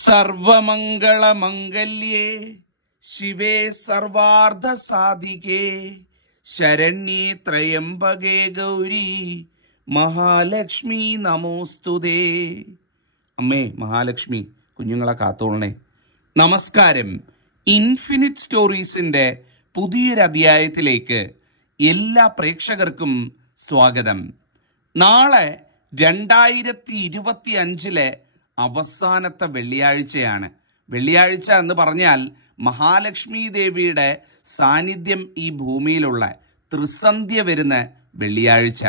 സർവമംഗളമംഗല്യേ ശിവേ സർവാർദ്ധ സാധികേ ശരണ്യേ ത്രയംബകേ ഗൗരി മഹാലക്ഷ്മി നമോസ്തുതേ. അമ്മേ മഹാലക്ഷ്മി, കുഞ്ഞുങ്ങളെ കാത്തോളണേ. നമസ്കാരം. ഇൻഫിനിറ്റ് സ്റ്റോറീസിന്റെ പുതിയൊരധ്യായത്തിലേക്ക് എല്ലാ പ്രേക്ഷകർക്കും സ്വാഗതം. നാളെ 2025 അവസാനത്തെ വെള്ളിയാഴ്ചയാണ്. വെള്ളിയാഴ്ച എന്ന് പറഞ്ഞാൽ മഹാലക്ഷ്മി ദേവിയുടെ സാന്നിധ്യം ഈ ഭൂമിയിലുള്ള ത്രിസന്ധ്യ വരുന്ന വെള്ളിയാഴ്ച.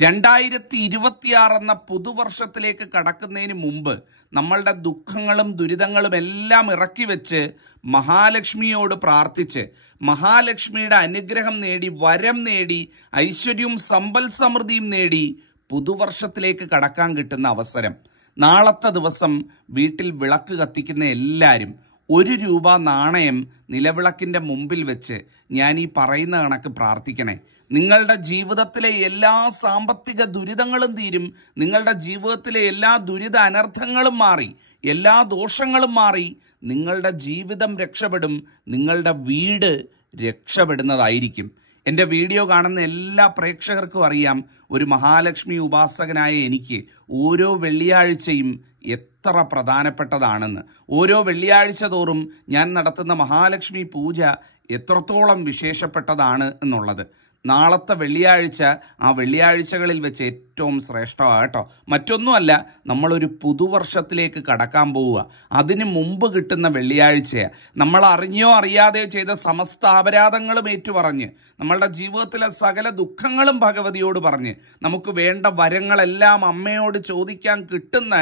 2026 എന്ന പുതുവർഷത്തിലേക്ക് കടക്കുന്നതിന് മുമ്പ് നമ്മളുടെ ദുഃഖങ്ങളും ദുരിതങ്ങളും എല്ലാം ഇറക്കി വെച്ച് മഹാലക്ഷ്മിയോട് പ്രാർത്ഥിച്ച് മഹാലക്ഷ്മിയുടെ അനുഗ്രഹം നേടി, വരം നേടി, ഐശ്വര്യവും സമ്പൽ സമൃദ്ധിയും നേടി പുതുവർഷത്തിലേക്ക് കടക്കാൻ കിട്ടുന്ന അവസരം. നാളത്തെ ദിവസം വീട്ടിൽ വിളക്ക് കത്തിക്കുന്ന എല്ലാവരും ₹1 നാണയം നിലവിളക്കിൻ്റെ മുമ്പിൽ വെച്ച് ഞാൻ ഈ പറയുന്ന കണക്ക് പ്രാർത്ഥിക്കണേ. നിങ്ങളുടെ ജീവിതത്തിലെ എല്ലാ സാമ്പത്തിക ദുരിതങ്ങളും തീരും. നിങ്ങളുടെ ജീവിതത്തിലെ എല്ലാ ദുരിത അനർത്ഥങ്ങളും മാറി, എല്ലാ ദോഷങ്ങളും മാറി. നിങ്ങളുടെ ജീവിതം രക്ഷപ്പെടും, നിങ്ങളുടെ വീട് രക്ഷപ്പെടുന്നതായിരിക്കും. എൻ്റെ വീഡിയോ കാണുന്ന എല്ലാ പ്രേക്ഷകർക്കും അറിയാം, ഒരു മഹാലക്ഷ്മി ഉപാസകനായ എനിക്ക് ഓരോ വെള്ളിയാഴ്ചയും എത്ര പ്രധാനപ്പെട്ടതാണെന്ന്. ഓരോ വെള്ളിയാഴ്ച തോറും ഞാൻ നടത്തുന്ന മഹാലക്ഷ്മി പൂജ എത്രത്തോളം വിശേഷപ്പെട്ടതാണ് എന്നുള്ളത്. നാളത്തെ വെള്ളിയാഴ്ച ആ വെള്ളിയാഴ്ചകളിൽ വെച്ച് ഏറ്റവും ശ്രേഷ്ഠമാണ് കേട്ടോ. മറ്റൊന്നുമല്ല, നമ്മളൊരു പുതുവർഷത്തിലേക്ക് കടക്കാൻ പോവുക. അതിന് മുമ്പ് കിട്ടുന്ന വെള്ളിയാഴ്ചയാണ്. നമ്മൾ അറിഞ്ഞോ അറിയാതെയോ ചെയ്ത സമസ്ത അപരാധങ്ങളും ഏറ്റുപറഞ്ഞ് നമ്മളുടെ ജീവിതത്തിലെ സകല ദുഃഖങ്ങളും ഭഗവതിയോട് പറഞ്ഞ് നമുക്ക് വേണ്ട വരങ്ങളെല്ലാം അമ്മയോട് ചോദിക്കാൻ കിട്ടുന്ന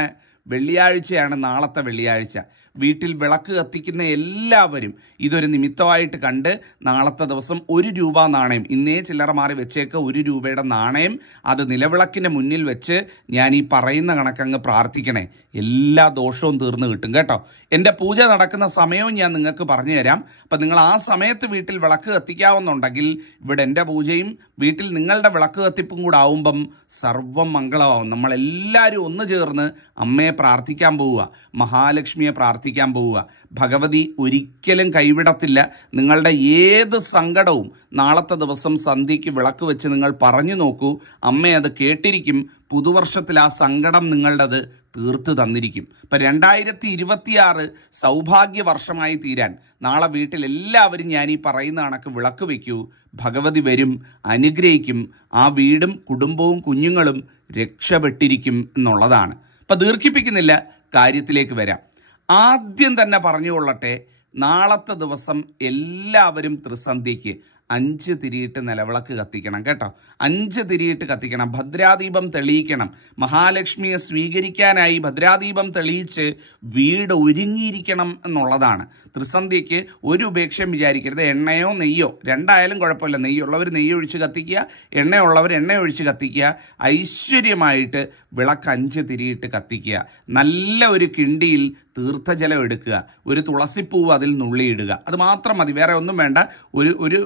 വെള്ളിയാഴ്ചയാണ് നാളത്തെ വെള്ളിയാഴ്ച. വീട്ടിൽ വിളക്ക് കത്തിക്കുന്ന എല്ലാവരും ഇതൊരു നിമിത്തമായിട്ട് കണ്ട് നാളത്തെ ദിവസം ₹1 നാണയം, ഇന്നേ ചില്ലറ മാറി വെച്ചേക്ക് ₹1 നാണയം, അത് നിലവിളക്കിൻ്റെ മുന്നിൽ വെച്ച് ഞാൻ ഈ പറയുന്ന കണക്കങ്ങ് പ്രാർത്ഥിക്കണേ. എല്ലാ ദോഷവും തീർന്നു കിട്ടും കേട്ടോ. എൻ്റെ പൂജ നടക്കുന്ന സമയവും ഞാൻ നിങ്ങൾക്ക് പറഞ്ഞു തരാം. അപ്പം നിങ്ങൾ ആ സമയത്ത് വീട്ടിൽ വിളക്ക് കത്തിക്കാവുന്നുണ്ടെങ്കിൽ ഇവിടെ എൻ്റെ പൂജയും വീട്ടിൽ നിങ്ങളുടെ വിളക്ക് കത്തിപ്പും കൂടെ ആവുമ്പം സർവ്വം മംഗളമാവും. നമ്മളെല്ലാവരും ഒന്ന് ചേർന്ന് അമ്മയെ പ്രാർത്ഥിക്കാൻ പോവുക, മഹാലക്ഷ്മിയെ പ്രാർത്ഥിക്കാൻ പോവുക. ഭഗവതി ഒരിക്കലും കൈവിടത്തില്ല. നിങ്ങളുടെ ഏത് സങ്കടവും നാളത്തെ ദിവസം സന്ധ്യയ്ക്ക് വിളക്ക് വെച്ച് നിങ്ങൾ പറഞ്ഞു നോക്കൂ, അമ്മ അത് കേട്ടിരിക്കും. പുതുവർഷത്തിൽ ആ സങ്കടം നിങ്ങളുടേത് തീർത്ത് തന്നിരിക്കും. ഇപ്പം 2026 സൗഭാഗ്യ വർഷമായി തീരാൻ നാളെ വീട്ടിൽ എല്ലാവരും ഞാൻ ഈ പറയുന്ന കണക്ക് വിളക്ക് വയ്ക്കൂ. ഭഗവതി വരും, അനുഗ്രഹിക്കും. ആ വീടും കുടുംബവും കുഞ്ഞുങ്ങളും രക്ഷപ്പെട്ടിരിക്കും എന്നുള്ളതാണ്. അപ്പം ദീർഘിപ്പിക്കുന്നില്ല, കാര്യത്തിലേക്ക് വരാം. ആദ്യം തന്നെ പറഞ്ഞുകൊള്ളട്ടെ, നാളത്തെ ദിവസം എല്ലാവരും ത്രിസന്ധ്യയ്ക്ക് 5 തിരിയിട്ട് നിലവിളക്ക് കത്തിക്കണം കേട്ടോ. 5 തിരിയിട്ട് കത്തിക്കണം. ഭദ്രാദീപം തെളിയിക്കണം. മഹാലക്ഷ്മിയെ സ്വീകരിക്കാനായി ഭദ്രാദീപം തെളിയിച്ച് വീട് ഒരുങ്ങിയിരിക്കണം എന്നുള്ളതാണ്. ത്രിസന്ധ്യയ്ക്ക് ഒരു ഉപേക്ഷയും വിചാരിക്കരുത്. എണ്ണയോ നെയ്യോ രണ്ടായാലും കുഴപ്പമില്ല. നെയ്യുള്ളവർ നെയ്യ് ഒഴിച്ച് കത്തിക്കുക, എണ്ണയുള്ളവർ എണ്ണ ഒഴിച്ച് കത്തിക്കുക. ഐശ്വര്യമായിട്ട് വിളക്ക് 5 തിരിയിട്ട് കത്തിക്കുക. നല്ല ഒരു കിണ്ടിയിൽ തീർത്ഥജലം എടുക്കുക, ഒരു തുളസിപ്പൂവ് അതിൽ നുള്ളിയിടുക. അത് മാത്രം മതി, വേറെ ഒന്നും വേണ്ട. ഒരു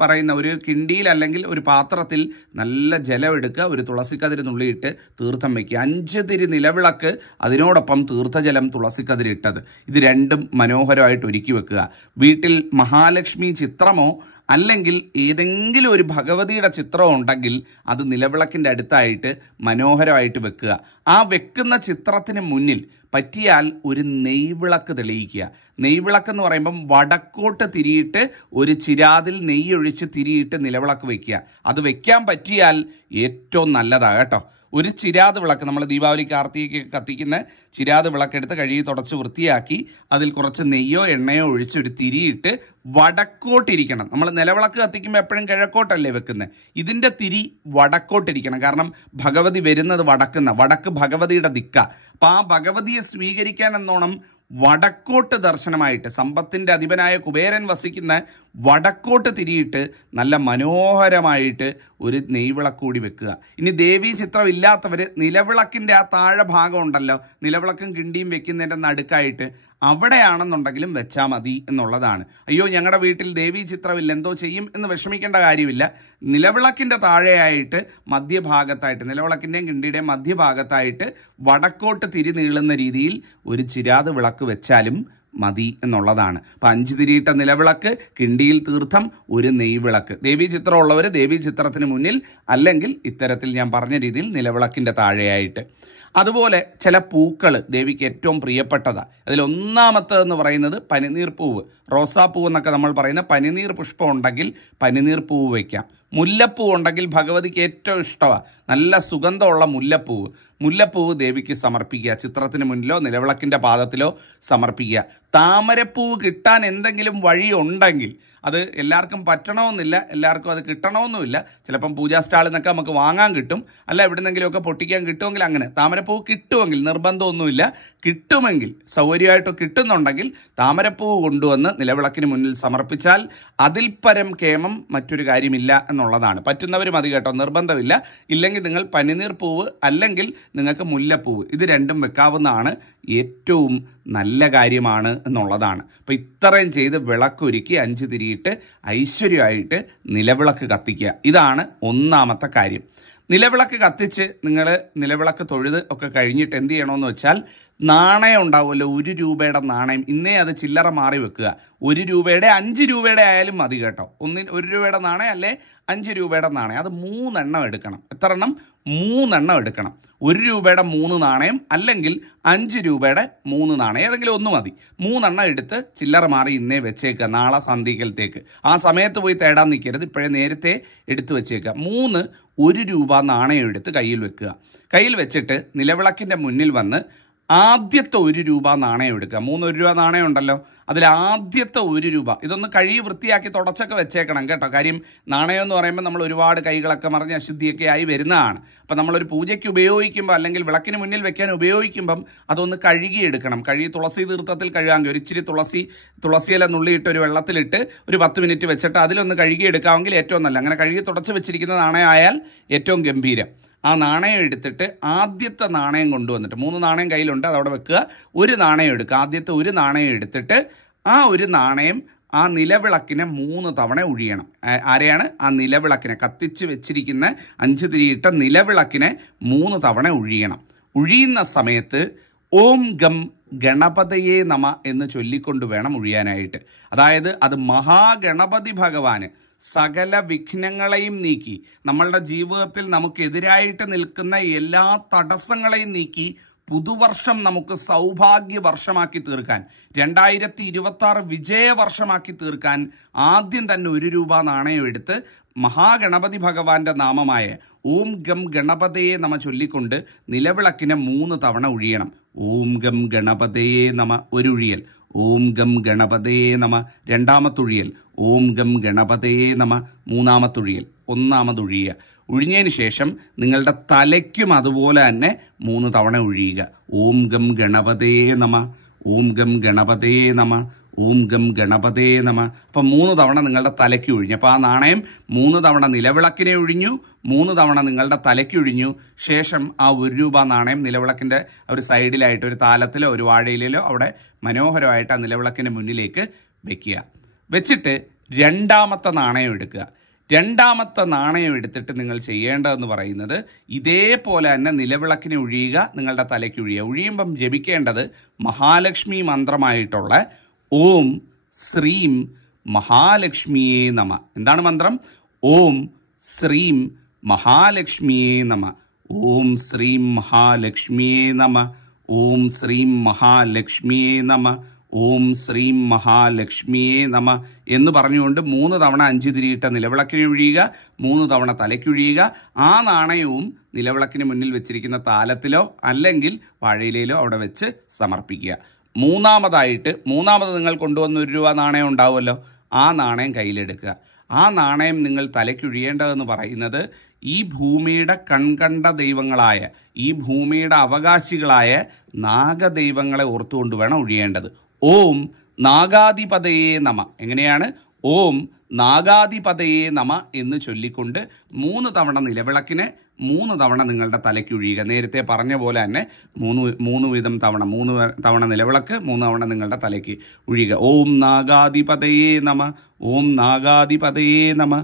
പറയുന്ന ഒരു കിണ്ടിയിൽ അല്ലെങ്കിൽ ഒരു പാത്രത്തിൽ നല്ല ജലം എടുക്കുക, ഒരു തുളസിക്കതിര് നുള്ളിയിട്ട് തീർത്ഥം വയ്ക്കുക. 5 തിരി നിലവിളക്ക്, അതിനോടൊപ്പം തീർത്ഥജലം, തുളസിക്കതിരിട്ടത്, ഇത് രണ്ടും മനോഹരമായിട്ട് ഒരുക്കി വെക്കുക. വീട്ടിൽ മഹാലക്ഷ്മി ചിത്രമോ അല്ലെങ്കിൽ ഏതെങ്കിലും ഒരു ഭഗവതിയുടെ ചിത്രമോ ഉണ്ടെങ്കിൽ അത് നിലവിളക്കിൻ്റെ അടുത്തായിട്ട് മനോഹരമായിട്ട് വെക്കുക. ആ വെക്കുന്ന ചിത്രത്തിന് മുന്നിൽ പറ്റിയാൽ ഒരു നെയ്വിളക്ക് തെളിയിക്കുക. നെയ്വിളക്ക് എന്ന് പറയുമ്പം വടക്കോട്ട് തിരിയിട്ട് ഒരു ചിരാതിൽ നെയ്യൊഴിച്ച് തിരിയിട്ട് നിലവിളക്ക് വയ്ക്കുക. അത് വെക്കാൻ പറ്റിയാൽ ഏറ്റവും നല്ലതാണ് കേട്ടോ. ഒരു ചിരാത് വിളക്ക്, നമ്മൾ ദീപാവലി കാർത്തികയ്ക്ക് കത്തിക്കുന്ന ചിരാത് വിളക്കെടുത്ത് കഴുകി തുടച്ച് വൃത്തിയാക്കി അതിൽ കുറച്ച് നെയ്യോ എണ്ണയോ ഒഴിച്ച് ഒരു തിരിയിട്ട് വടക്കോട്ടിരിക്കണം. നമ്മൾ നിലവിളക്ക് കത്തിക്കുമ്പോൾ എപ്പോഴും കിഴക്കോട്ടല്ലേ വെക്കുന്നത്. ഇതിൻ്റെ തിരി വടക്കോട്ടിരിക്കണം. കാരണം ഭഗവതി വരുന്നത് വടക്ക് ഭഗവതിയുടെ ദിക്ക. അപ്പം ആ ഭഗവതിയെ സ്വീകരിക്കാൻ എന്നോണം വടക്കോട്ട് ദർശനമായിട്ട് സമ്പത്തിൻ്റെ അധിപനായ കുബേരൻ വസിക്കുന്ന വടക്കോട്ട് തിരിയിട്ട് നല്ല മനോഹരമായിട്ട് ഒരു നെയ്വിളക്ക് കൂടി വെക്കുക. ഇനി ദേവീ ചിത്രം ഇല്ലാത്തവർ നിലവിളക്കിൻ്റെ ആ താഴെ ഭാഗം ഉണ്ടല്ലോ, നിലവിളക്കും കിണ്ടിയും വെക്കുന്നതിൻ്റെ നടുക്കായിട്ട് അവിടെയാണെന്നുണ്ടെങ്കിലും വെച്ചാൽ മതി എന്നുള്ളതാണ്. അയ്യോ ഞങ്ങളുടെ വീട്ടിൽ ദേവീ ചിത്രമില്ല, എന്തോ ചെയ്യും എന്ന് വിഷമിക്കേണ്ട കാര്യമില്ല. നിലവിളക്കിൻ്റെ താഴെയായിട്ട് മധ്യഭാഗത്തായിട്ട്, നിലവിളക്കിൻ്റെയും കിണ്ടിയുടെയും മധ്യഭാഗത്തായിട്ട് വടക്കോട്ട് തിരി നീളുന്ന രീതിയിൽ ഒരു ചിരാത് വിളക്ക് വെച്ചാലും മതി എന്നുള്ളതാണ്. അപ്പം 5 തിരിയിട്ട നിലവിളക്ക്, കിണ്ടിയിൽ തീർത്ഥം, ഒരു നെയ്വിളക്ക്. ദേവീ ചിത്രം ഉള്ളവർ ദേവീ ചിത്രത്തിന് മുന്നിൽ, അല്ലെങ്കിൽ ഇത്തരത്തിൽ ഞാൻ പറഞ്ഞ രീതിയിൽ നിലവിളക്കിൻ്റെ താഴെയായിട്ട്. അതുപോലെ ചില പൂക്കൾ ദേവിക്ക് ഏറ്റവും പ്രിയപ്പെട്ടതാണ്. അതിലൊന്നാമത്തേതെന്ന് പറയുന്നത് പനിനീർ പൂവ്. റോസാപ്പൂവ് എന്നൊക്കെ നമ്മൾ പറയുന്ന പനിനീർ പുഷ്പം ഉണ്ടെങ്കിൽ പനിനീർ പൂവ് വയ്ക്കാം. മുല്ലപ്പൂ ഉണ്ടെങ്കിൽ ഭഗവതിക്ക് ഏറ്റവും ഇഷ്ടമാണ്, നല്ല സുഗന്ധമുള്ള മുല്ലപ്പൂവ്. മുല്ലപ്പൂവ് ദേവിക്ക് സമർപ്പിക്കുക, ചിത്രത്തിന് മുന്നിലോ നിലവിളക്കിൻ്റെ പാദത്തിലോ സമർപ്പിക്കുക. താമരപ്പൂവ് കിട്ടാൻ എന്തെങ്കിലും വഴിയുണ്ടെങ്കിൽ, അത് എല്ലാവർക്കും പറ്റണമെന്നില്ല, എല്ലാവർക്കും അത് കിട്ടണമെന്നുമില്ല. ചിലപ്പം പൂജാ സ്റ്റാളിൽ നിന്നൊക്കെ നമുക്ക് വാങ്ങാൻ കിട്ടും, അല്ല എവിടെന്നെങ്കിലുമൊക്കെ പൊട്ടിക്കാൻ കിട്ടുമെങ്കിൽ അങ്ങനെ. താമരപ്പൂവ് കിട്ടുമെങ്കിൽ, നിർബന്ധമൊന്നുമില്ല, കിട്ടുമെങ്കിൽ സൗകര്യമായിട്ട് കിട്ടുന്നുണ്ടെങ്കിൽ താമരപ്പൂവ് കൊണ്ടുവന്ന് നിലവിളക്കിന് മുന്നിൽ സമർപ്പിച്ചാൽ അതിൽ പരം കേമം മറ്റൊരു കാര്യമില്ല എന്നുള്ളതാണ്. പറ്റുന്നവർ മതി കേട്ടോ, നിർബന്ധമില്ല. ഇല്ലെങ്കിൽ നിങ്ങൾ പനിനീർ പൂവ് അല്ലെങ്കിൽ നിങ്ങൾക്ക് മുല്ലപ്പൂവ്, ഇത് രണ്ടും വെക്കാവുന്നതാണ്. ഏറ്റവും നല്ല കാര്യമാണ് എന്നുള്ളതാണ്. അപ്പോൾ ഇത്രയും ചെയ്ത് വിളക്കൊരുക്കി 5 തിരിയിട്ട് ഐശ്വര്യമായിട്ട് നിലവിളക്ക് കത്തിക്കുക. ഇതാണ് ഒന്നാമത്തെ കാര്യം. നിലവിളക്ക് കത്തിച്ച് നിങ്ങൾ നിലവിളക്ക് തൊഴുത് ഒക്കെ കഴിഞ്ഞിട്ട് എന്ത് ചെയ്യണമെന്ന് വെച്ചാൽ, നാണയം ഉണ്ടാവുമല്ലോ, 1 രൂപയുടെ നാണയം, ഇന്നേ അത് ചില്ലറ മാറി വെക്കുക. 1 രൂപയുടെ 5 രൂപയുടെ ആയാലും മതി കേട്ടോ. 1 രൂപയുടെ നാണയം അല്ലെ 5 രൂപയുടെ നാണയം, അത് 3 എണ്ണം എടുക്കണം. എത്ര എണ്ണം? 3 എണ്ണം എടുക്കണം. 1 രൂപയുടെ 3 നാണയം അല്ലെങ്കിൽ 5 രൂപയുടെ 3 നാണയം, ഏതെങ്കിലും ഒന്ന് മതി. 3 എണ്ണം എടുത്ത് ചില്ലറ മാറി ഇന്നേ വെച്ചേക്കുക, നാളെ സന്ധിക്കലത്തേക്ക്. ആ സമയത്ത് പോയി തേടാൻ നിൽക്കരുത്, ഇപ്പോഴേ നേരത്തെ എടുത്ത് വെച്ചേക്കുക. 3 1 രൂപ നാണയം എടുത്ത് കയ്യിൽ വെക്കുക. കയ്യിൽ വെച്ചിട്ട് നിലവിളക്കിൻ്റെ മുന്നിൽ വന്ന് ആദ്യത്തെ 1 രൂപ നാണയം എടുക്കുക. 3 1 രൂപ നാണയം ഉണ്ടല്ലോ, അതിൽ ആദ്യത്തെ 1 രൂപ ഇതൊന്ന് കഴുകി വൃത്തിയാക്കി തുടച്ചൊക്കെ വെച്ചേക്കണം കേട്ടോ. കാര്യം നാണയം എന്ന് പറയുമ്പോൾ നമ്മൾ ഒരുപാട് കൈകളൊക്കെ മറിഞ്ഞ് അശുദ്ധിയൊക്കെ ആയി വരുന്നതാണ്. അപ്പം നമ്മളൊരു പൂജയ്ക്ക് ഉപയോഗിക്കുമ്പോൾ അല്ലെങ്കിൽ വിളക്കിന് മുന്നിൽ വെക്കാൻ ഉപയോഗിക്കുമ്പം അതൊന്ന് കഴുകിയെടുക്കണം. കഴുകി തുളസി തീർത്ഥത്തിൽ കഴുകാമെങ്കിൽ ഒരിച്ചിരി തുളസിയില നുള്ളിയിട്ട് ഒരു വെള്ളത്തിലിട്ട് ഒരു 10 മിനിറ്റ് വെച്ചിട്ട് അതിലൊന്ന് കഴുകിയെടുക്കാമെങ്കിൽ ഏറ്റവും നല്ല. അങ്ങനെ കഴുകി തുടച്ച് വെച്ചിരിക്കുന്ന നാണയം ആയാൽ ഏറ്റവും ഗംഭീരം. ആ നാണയം എടുത്തിട്ട് ആദ്യത്തെ നാണയം കൊണ്ടുവന്നിട്ട്, 3 നാണയം കയ്യിലുണ്ട്, അതവിടെ വെക്കുക. 1 നാണയം എടുക്കുക. ആദ്യത്തെ 1 നാണയം എടുത്തിട്ട് ആ 1 നാണയം ആ നിലവിളക്കിനെ 3 തവണ ഒഴിയണം. ആരെയാണ്? ആ നിലവിളക്കിനെ, കത്തിച്ച് വെച്ചിരിക്കുന്ന 5 തിരിയിട്ട നിലവിളക്കിനെ 3 തവണ ഒഴിയണം. ഒഴിയുന്ന സമയത്ത് ഓം ഗം ഗണപതയേ നമ എന്ന് ചൊല്ലിക്കൊണ്ട് വേണം ഒഴിയാനായിട്ട്. അതായത് അത് മഹാഗണപതി ഭഗവാന് സകല വിഘ്നങ്ങളെയും നീക്കി, നമ്മളുടെ ജീവിതത്തിൽ നമുക്കെതിരായിട്ട് നിൽക്കുന്ന എല്ലാ തടസ്സങ്ങളെയും നീക്കി പുതുവർഷം നമുക്ക് സൗഭാഗ്യ വർഷമാക്കി തീർക്കാൻ, 2026 വിജയവർഷമാക്കി തീർക്കാൻ ആദ്യം തന്നെ 1 രൂപ നാണയം എടുത്ത് മഹാഗണപതി ഭഗവാന്റെ നാമമായ ഓം ഗം ഗണപതയെ നമ ചൊല്ലിക്കൊണ്ട് നിലവിളക്കിനെ 3 തവണ ഒഴിയണം. ഓം ഗം ഗണപതയെ നമ ഒരൊഴിയൽ, ഓം ഗം ഗണപതയെ നമ രണ്ടാമത്തൊഴിയൽ, ഓം ഗം ഗണപതയെ നമ മൂന്നാമത്തൊഴിയൽ, ഒന്നാമതൊഴിയുക. ഒഴിഞ്ഞതിന് ശേഷം നിങ്ങളുടെ തലയ്ക്കും അതുപോലെ തന്നെ 3 തവണ ഒഴിയുക. ഓം ഗം ഗണപതയെ നമ, ഓം ഗം ഗണപതയെ നമ, ഓം ഗം ഗണപതയെ നമ. അപ്പം 3 തവണ നിങ്ങളുടെ തലയ്ക്ക് ഒഴിഞ്ഞു. അപ്പോൾ ആ നാണയം 3 തവണ നിലവിളക്കിനെ ഒഴിഞ്ഞു, 3 തവണ നിങ്ങളുടെ തലയ്ക്ക് ഒഴിഞ്ഞു. ശേഷം ആ 1 രൂപ നാണയം നിലവിളക്കിൻ്റെ ഒരു സൈഡിലായിട്ട് ഒരു താലത്തിലോ ഒരു വാഴയിലോ അവിടെ മനോഹരമായിട്ട് ആ നിലവിളക്കിൻ്റെ മുന്നിലേക്ക് വെക്കുക. വെച്ചിട്ട് രണ്ടാമത്തെ നാണയം എടുക്കുക. രണ്ടാമത്തെ നാണയം എടുത്തിട്ട് നിങ്ങൾ ചെയ്യേണ്ടതെന്ന് പറയുന്നത് ഇതേപോലെ തന്നെ നിലവിളക്കിനെ ഒഴിയുക, നിങ്ങളുടെ തലയ്ക്ക് ഒഴിയുക. ഒഴിയുമ്പം ജപിക്കേണ്ടത് മഹാലക്ഷ്മി മന്ത്രമായിട്ടുള്ള ഓം ശ്രീം മഹാലക്ഷ്മിയേ നമ. എന്താണ് മന്ത്രം? ഓം ശ്രീം മഹാലക്ഷ്മിയേ നമ, ഓം ശ്രീം മഹാലക്ഷ്മിയേ നമ, ഓം ശ്രീം മഹാലക്ഷ്മിയേ നമ, ഓം ശ്രീം മഹാലക്ഷ്മിയേ നമ എന്ന് പറഞ്ഞുകൊണ്ട് 3 തവണ 5 തിരിയിട്ട നിലവിളക്കിനെ ഒഴിയുക, 3 തവണ തലയ്ക്കൊഴിയുക. ആ നാണയവും നിലവിളക്കിന് മുന്നിൽ വെച്ചിരിക്കുന്ന താലത്തിലോ അല്ലെങ്കിൽ വാഴയിലയിലോ അവിടെ വെച്ച് സമർപ്പിക്കുക. മൂന്നാമത് നിങ്ങൾ കൊണ്ടുവന്ന 1 രൂപ നാണയം ഉണ്ടാവുമല്ലോ, ആ നാണയം കയ്യിലെടുക്കുക. ആ നാണയം നിങ്ങൾ തലയ്ക്കൊഴിയേണ്ടതെന്ന് പറയുന്നത് ഈ ഭൂമിയുടെ കൺകണ്ട ദൈവങ്ങളായ, ഈ ഭൂമിയുടെ അവകാശികളായ നാഗദൈവങ്ങളെ ഓർത്തുകൊണ്ട് വേണം ഒഴിയേണ്ടത്. ഓം നാഗാധിപതയേ നമ. എങ്ങനെയാണ്? ഓം നാഗാധിപതയേ നമ എന്ന് ചൊല്ലിക്കൊണ്ട് 3 തവണ നിലവിളക്കിനെ 3 തവണ നിങ്ങളുടെ തലയ്ക്ക് ഒഴിയുക. നേരത്തെ പറഞ്ഞ പോലെ തന്നെ 3 വീതം തവണ 3 തവണ നിലവിളക്ക്, 3 തവണ നിങ്ങളുടെ തലയ്ക്ക് ഒഴിയുക. ഓം നാഗാധിപതയേ നമ, ഓം നാഗാധിപതയേ നമ,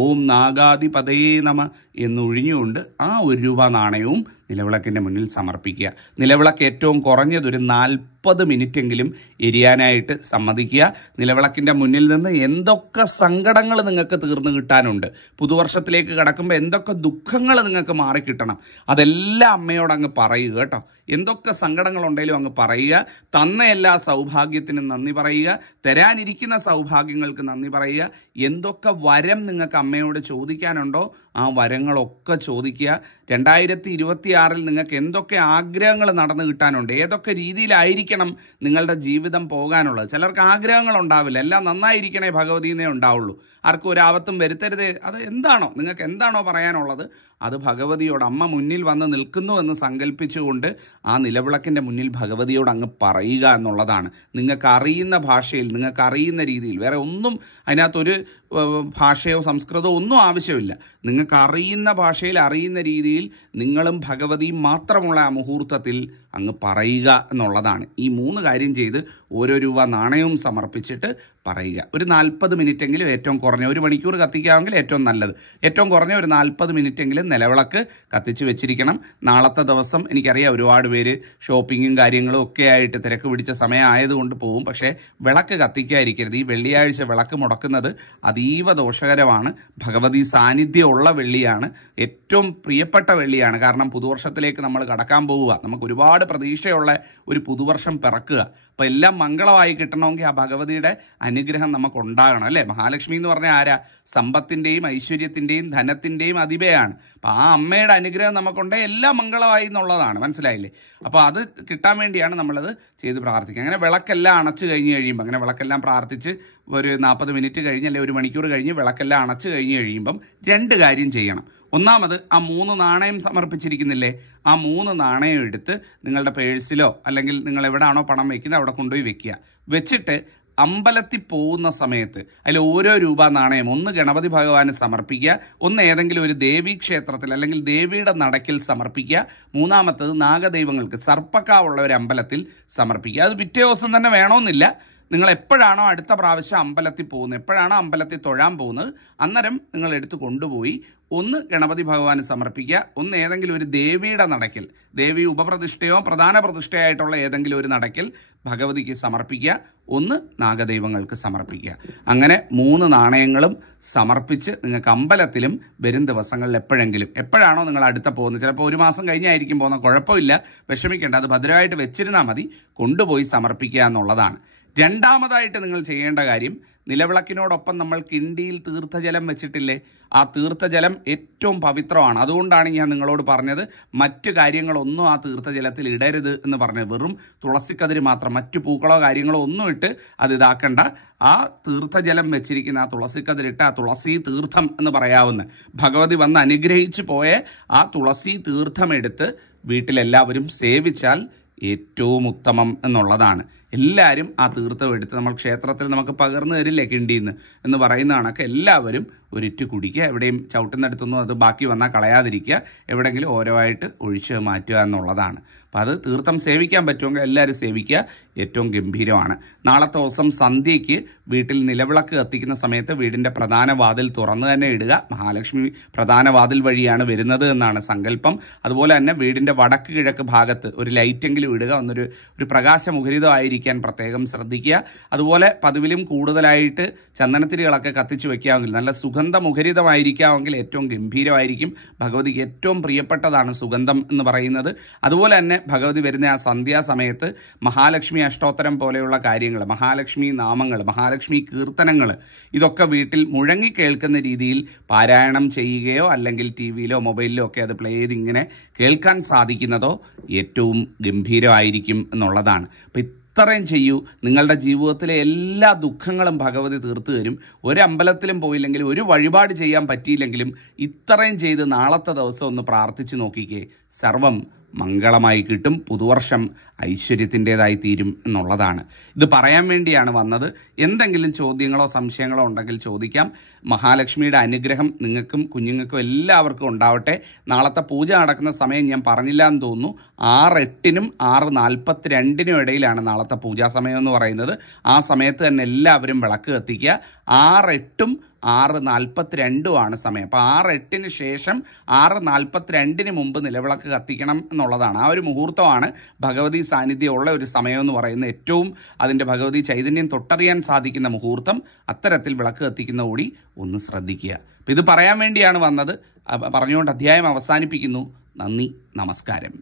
ഓം നാഗാധിപതയേ നമ എന്നൊഴിഞ്ഞുകൊണ്ട് ആ 1 രൂപ നാണയവും നിലവിളക്കിൻ്റെ മുന്നിൽ സമർപ്പിക്കുക. നിലവിളക്ക് ഏറ്റവും കുറഞ്ഞതൊരു 40 മിനിറ്റെങ്കിലും എരിയാനായിട്ട് സമ്മതിക്കുക. നിലവിളക്കിൻ്റെ മുന്നിൽ നിന്ന് എന്തൊക്കെ സങ്കടങ്ങൾ നിങ്ങൾക്ക് തീർന്നു കിട്ടാനുണ്ട്, പുതുവർഷത്തിലേക്ക് കടക്കുമ്പോൾ എന്തൊക്കെ ദുഃഖങ്ങൾ നിങ്ങൾക്ക് മാറിക്കിട്ടണം, അതെല്ലാം അമ്മയോട് അങ്ങ് പറയുക കേട്ടോ. എന്തൊക്കെ സങ്കടങ്ങളുണ്ടെങ്കിലും അങ്ങ് പറയുക. തന്ന എല്ലാ സൗഭാഗ്യത്തിനും നന്ദി പറയുക. തരാനിരിക്കുന്ന സൗഭാഗ്യങ്ങൾക്ക് നന്ദി പറയുക. എന്തൊക്കെ വരം നിങ്ങൾക്ക് അമ്മയോട് ചോദിക്കാനുണ്ടോ ആ വരങ്ങളൊക്കെ ചോദിക്കുക. 2026 നിങ്ങൾക്ക് എന്തൊക്കെ ആഗ്രഹങ്ങൾ നടന്നു കിട്ടാനുണ്ട്, ഏതൊക്കെ രീതിയിലായിരിക്കണം നിങ്ങളുടെ ജീവിതം പോകാനുള്ളത്. ചിലർക്ക് ആഗ്രഹങ്ങൾ ഉണ്ടാവില്ല, എല്ലാം നന്നായിരിക്കണേ ഭഗവതിന്നേ ഉണ്ടാവുള്ളൂ, ആർക്കും ഒരു ആപത്തും വരുത്തരുതേ. അത് എന്താണോ നിങ്ങൾക്ക് എന്താണോ പറയാനുള്ളത് അത് ഭഗവതിയോട് അമ്മ മുന്നിൽ വന്ന് നിൽക്കുന്നു എന്ന് സങ്കല്പിച്ചുകൊണ്ട് ആ നിലവിളക്കിൻ്റെ മുന്നിൽ ഭഗവതിയോട് അങ്ങ് പറയുക എന്നുള്ളതാണ്. നിങ്ങൾക്ക് അറിയുന്ന ഭാഷയിൽ, നിങ്ങൾക്ക് അറിയുന്ന രീതിയിൽ, വേറെ ഒന്നും അതിനകത്തൊരു ഭാഷയോ സംസ്കൃതമോ ഒന്നും ആവശ്യമില്ല. നിങ്ങൾക്ക് അറിയുന്ന ഭാഷയിൽ, അറിയുന്ന രീതിയിൽ നിങ്ങളും ഭഗവതിയും മാത്രമുള്ള ആ മുഹൂർത്തത്തിൽ അങ്ങ് പറയുക എന്നുള്ളതാണ്. ഈ 3 കാര്യം ചെയ്ത് 1 രൂപ നാണയവും സമർപ്പിച്ചിട്ട് പറയുക. ഒരു 40 മിനിറ്റെങ്കിലും, ഏറ്റവും കുറഞ്ഞ 1 മണിക്കൂർ കത്തിക്കാമെങ്കിൽ ഏറ്റവും നല്ലത്, ഏറ്റവും കുറഞ്ഞ ഒരു 40 മിനിറ്റെങ്കിലും നിലവിളക്ക് കത്തിച്ച് വെച്ചിരിക്കണം. നാളത്തെ ദിവസം എനിക്കറിയാം ഒരുപാട് പേര് ഷോപ്പിങ്ങും കാര്യങ്ങളും ഒക്കെ ആയിട്ട് തിരക്ക് പിടിച്ച സമയം ആയതുകൊണ്ട് പോവും. പക്ഷേ വിളക്ക് കത്തിക്കാതിരിക്കരുത്. ഈ വെള്ളിയാഴ്ച വിളക്ക് മുടക്കുന്നത് അതീവ ദോഷകരമാണ്. ഭഗവതി സാന്നിധ്യമുള്ള വെള്ളിയാണ്, ഏറ്റവും പ്രിയപ്പെട്ട വെള്ളിയാണ്. കാരണം പുതുവർഷത്തിലേക്ക് നമ്മൾ കടക്കാൻ പോവുക, നമുക്ക് ഒരുപാട് പ്രതീക്ഷയുള്ള ഒരു പുതുവർഷം പിറക്കുക. അപ്പോൾ എല്ലാം മംഗളമായി കിട്ടണമെങ്കിൽ ആ ഭഗവതിയുടെ അനുഗ്രഹം നമുക്ക് ഉണ്ടാകണം അല്ലേ. മഹാലക്ഷ്മി എന്ന് പറഞ്ഞാൽ ആരാ? സമ്പത്തിൻ്റെയും ഐശ്വര്യത്തിൻ്റെയും ധനത്തിൻ്റെയും അധിപയാണ്. അപ്പോൾ ആ അമ്മയുടെ അനുഗ്രഹം നമുക്കുണ്ടെങ്കിൽ എല്ലാം മംഗളമായി എന്നുള്ളതാണ്. മനസ്സിലായില്ലേ? അപ്പോൾ അത് കിട്ടാൻ വേണ്ടിയാണ് നമ്മളത് ചെയ്ത് പ്രാർത്ഥിക്കുക. അങ്ങനെ വിളക്കെല്ലാം അണച്ച് കഴിഞ്ഞ് കഴിയുമ്പോൾ, അങ്ങനെ വിളക്കെല്ലാം പ്രാർത്ഥിച്ച് ഒരു 40 മിനിറ്റ് കഴിഞ്ഞ് അല്ലെങ്കിൽ 1 മണിക്കൂർ കഴിഞ്ഞ് വിളക്കെല്ലാം അണച്ച് കഴിഞ്ഞ് കഴിയുമ്പം 2 കാര്യം ചെയ്യണം. ഒന്നാമത് ആ 3 നാണയം സമർപ്പിച്ചിരിക്കുന്നില്ലേ, ആ 3 നാണയം എടുത്ത് നിങ്ങളുടെ പേഴ്സിലോ അല്ലെങ്കിൽ നിങ്ങൾ എവിടെയാണോ പണം വയ്ക്കുന്നത് അവിടെ കൊണ്ടുപോയി വെക്കുക. വെച്ചിട്ട് അമ്പലത്തിൽ പോകുന്ന സമയത്ത് അതിൽ 1 രൂപ നാണയം ഒന്ന് ഗണപതി ഭഗവാന് സമർപ്പിക്കുക, ഒന്ന് ഏതെങ്കിലും ഒരു ദേവീ ക്ഷേത്രത്തിൽ അല്ലെങ്കിൽ ദേവിയുടെ നടക്കിൽ സമർപ്പിക്കുക, 3ാമത്തത് നാഗദൈവങ്ങൾക്ക് സർപ്പക്കാവുള്ള ഒരു അമ്പലത്തിൽ സമർപ്പിക്കുക. അത് പിറ്റേ ദിവസം തന്നെ വേണമെന്നില്ല. നിങ്ങൾ എപ്പോഴാണോ അടുത്ത പ്രാവശ്യം അമ്പലത്തിൽ പോകുന്നത്, എപ്പോഴാണോ അമ്പലത്തിൽ തൊഴാൻ പോകുന്നത്, അന്നേരം നിങ്ങൾ എടുത്ത് കൊണ്ടുപോയി ഒന്ന് ഗണപതി ഭഗവാന് സമർപ്പിക്കുക, ഒന്ന് ഏതെങ്കിലും ഒരു ദേവിയുടെ നടക്കിൽ, ദേവി ഉപപ്രതിഷ്ഠയോ പ്രധാന പ്രതിഷ്ഠയായിട്ടുള്ള ഏതെങ്കിലും ഒരു നടക്കിൽ ഭഗവതിക്ക് സമർപ്പിക്കുക, ഒന്ന് നാഗദൈവങ്ങൾക്ക് സമർപ്പിക്കുക. അങ്ങനെ 3 നാണയങ്ങളും സമർപ്പിച്ച് നിങ്ങൾക്ക് അമ്പലത്തിലും വരും ദിവസങ്ങളിൽ എപ്പോഴാണോ നിങ്ങൾ അടുത്ത പോകുന്നത്, ചിലപ്പോൾ 1 മാസം കഴിഞ്ഞായിരിക്കും പോകുന്നത്, കുഴപ്പമില്ല, വിഷമിക്കേണ്ട, അത് ഭദ്രമായിട്ട് വെച്ചിരുന്നാൽ മതി, കൊണ്ടുപോയി സമർപ്പിക്കുക എന്നുള്ളതാണ്. 2ാമതായിട്ട് നിങ്ങൾ ചെയ്യേണ്ട കാര്യം, നിലവിളക്കിനോടൊപ്പം നമ്മൾ കിണ്ടിയിൽ തീർത്ഥജലം വെച്ചിട്ടില്ലേ, ആ തീർത്ഥജലം ഏറ്റവും പവിത്രമാണ്. അതുകൊണ്ടാണ് ഞാൻ നിങ്ങളോട് പറഞ്ഞത് മറ്റു കാര്യങ്ങളൊന്നും ആ തീർത്ഥജലത്തിൽ ഇടരുത് എന്ന് പറഞ്ഞത്. വെറും തുളസിക്കതിര് മാത്രം, മറ്റു പൂക്കളോ കാര്യങ്ങളോ ഒന്നും ഇട്ട് അത് ഇതാക്കണ്ട. ആ തീർത്ഥജലം വെച്ചിരിക്കുന്ന ആ തുളസിക്കതിരിട്ട് ആ തുളസി തീർത്ഥം എന്ന് പറയാവുന്ന ഭഗവതി വന്ന് അനുഗ്രഹിച്ച് പോയ ആ തുളസി തീർത്ഥമെടുത്ത് വീട്ടിലെല്ലാവരും സേവിച്ചാൽ ഏറ്റവും ഉത്തമം എന്നുള്ളതാണ്. എല്ലാവരും ആ തീർത്ഥം എടുത്ത് നമ്മൾ ക്ഷേത്രത്തിൽ നമുക്ക് പകർന്നു തരില്ലേ കിണ്ടിന്ന് എന്ന് പറയുന്ന കണക്ക് എല്ലാവരും ഒരിറ്റ് കുടിക്കുക. എവിടെയും ചവിട്ടുന്നിടത്തൊന്നും അത് ബാക്കി വന്നാൽ കളയാതിരിക്കുക, എവിടെയെങ്കിലും ഓരോമായിട്ട് ഒഴിച്ച് മാറ്റുക എന്നുള്ളതാണ്. അപ്പോൾ അത് തീർത്ഥം സേവിക്കാൻ പറ്റുമെങ്കിൽ എല്ലാവരും സേവിക്കുക, ഏറ്റവും ഗംഭീരമാണ്. നാളത്തെ ദിവസം സന്ധ്യയ്ക്ക് വീട്ടിൽ നിലവിളക്ക് കത്തിക്കുന്ന സമയത്ത് വീടിൻ്റെ പ്രധാന വാതിൽ തുറന്നു തന്നെ ഇടുക. മഹാലക്ഷ്മി പ്രധാന വാതിൽ വഴിയാണ് വരുന്നത് എന്നാണ് സങ്കല്പം. അതുപോലെ തന്നെ വീടിൻ്റെ വടക്ക് കിഴക്ക് ഭാഗത്ത് ഒരു ലൈറ്റെങ്കിലും ഇടുക, ഒരു പ്രകാശമുഖരിതമായിരിക്കാൻ പ്രത്യേകം ശ്രദ്ധിക്കുക. അതുപോലെ പതിവിലും കൂടുതലായിട്ട് ചന്ദനത്തിരികളൊക്കെ കത്തിച്ചു വെക്കാമെങ്കിൽ, നല്ല സുഗന്ധമുഖരിതമായിരിക്കാമെങ്കിൽ ഏറ്റവും ഗംഭീരമായിരിക്കും. ഭഗവതിക്ക് ഏറ്റവും പ്രിയപ്പെട്ടതാണ് സുഗന്ധം എന്ന് പറയുന്നത്. അതുപോലെ തന്നെ ഭഗവതി വരുന്ന ആ സന്ധ്യാസമയത്ത് മഹാലക്ഷ്മി അഷ്ടോത്തരം പോലെയുള്ള കാര്യങ്ങൾ, മഹാലക്ഷ്മി നാമങ്ങൾ, മഹാലക്ഷ്മി കീർത്തനങ്ങൾ, ഇതൊക്കെ വീട്ടിൽ മുഴങ്ങി കേൾക്കുന്ന രീതിയിൽ പാരായണം ചെയ്യുകയോ അല്ലെങ്കിൽ ടിവിയിലോ മൊബൈലിലോ ഒക്കെ അത് പ്ലേ ചെയ്ത് ഇങ്ങനെ കേൾക്കാൻ സാധിക്കുന്നതോ ഏറ്റവും ഗംഭീരമായിരിക്കും എന്നുള്ളതാണ്. അപ്പം ഇത്രയും ചെയ്യൂ, നിങ്ങളുടെ ജീവിതത്തിലെ എല്ലാ ദുഃഖങ്ങളും ഭഗവതി തീർത്തു തരും. ഒരു അമ്പലത്തിലും പോയില്ലെങ്കിലും ഒരു വഴിപാട് ചെയ്യാൻ പറ്റിയില്ലെങ്കിലും ഇത്രയും ചെയ്ത് നാളത്തെ ദിവസം ഒന്ന് പ്രാർത്ഥിച്ചു നോക്കിക്കേ, സർവം മംഗളമായി കിട്ടും. പുതുവർഷം ഐശ്വര്യത്തിൻ്റെതായി തീരും എന്നുള്ളതാണ്. ഇത് പറയാൻ വേണ്ടിയാണ് വന്നത്. എന്തെങ്കിലും ചോദ്യങ്ങളോ സംശയങ്ങളോ ഉണ്ടെങ്കിൽ ചോദിക്കാം. മഹാലക്ഷ്മിയുടെ അനുഗ്രഹം നിങ്ങൾക്കും കുഞ്ഞുങ്ങൾക്കും എല്ലാവർക്കും ഉണ്ടാവട്ടെ. നാളത്തെ പൂജ നടക്കുന്ന സമയം ഞാൻ പറഞ്ഞില്ല എന്ന് തോന്നുന്നു. 6:08-നും 6:42-നും ഇടയിലാണ് നാളത്തെ പൂജാ സമയം എന്ന് പറയുന്നത്. ആ സമയത്ത് തന്നെ എല്ലാവരും വിളക്ക് കത്തിക്കുക. 6:08-ഉം 6:42-ഉമാണ് സമയം. അപ്പോൾ 6:08-ന് ശേഷം 6:42-ന് മുമ്പ് നിലവിളക്ക് കത്തിക്കണം എന്നുള്ളതാണ്. ആ ഒരു മുഹൂർത്തമാണ് ഭഗവതി സാന്നിധ്യമുള്ള ഒരു സമയം എന്ന് പറയുന്നത്. ഏറ്റവും അതിൻ്റെ ഭഗവതി ചൈതന്യം തൊട്ടറിയാൻ സാധിക്കുന്ന മുഹൂർത്തം. അത്തരത്തിൽ വിളക്ക് കത്തിക്കുന്ന കൂടി ഒന്ന് ശ്രദ്ധിക്കുക. അപ്പോൾ ഇത് പറയാൻ വേണ്ടിയാണ് വന്നത്. പറഞ്ഞുകൊണ്ട് അധ്യായം അവസാനിപ്പിക്കുന്നു. നന്ദി, നമസ്കാരം.